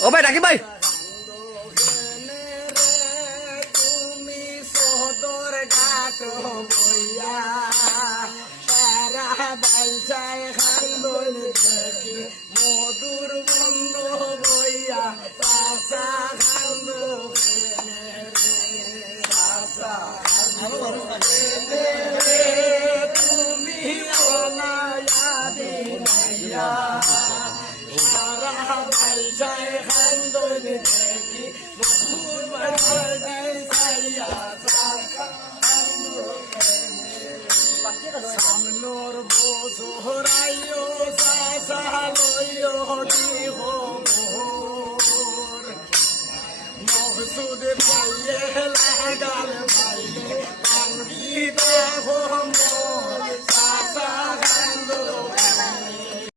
ও ভাই রাকিব ভাই তুমি সদর ঘাট বইয়া সারা বাইসায় খান্দন দেখি মধুর বন্ধ বইয়া চাষা খান্দ তুমি অনায়াদি নাইয়া সারা বাইসায় খান্দন দেখি মধুর বাইসাইয়া সামনোর বসরাইও চাষা লইও দিহ মোর মহসুদ পাইয়ে লাগাল পাইলে কান্দি দেহ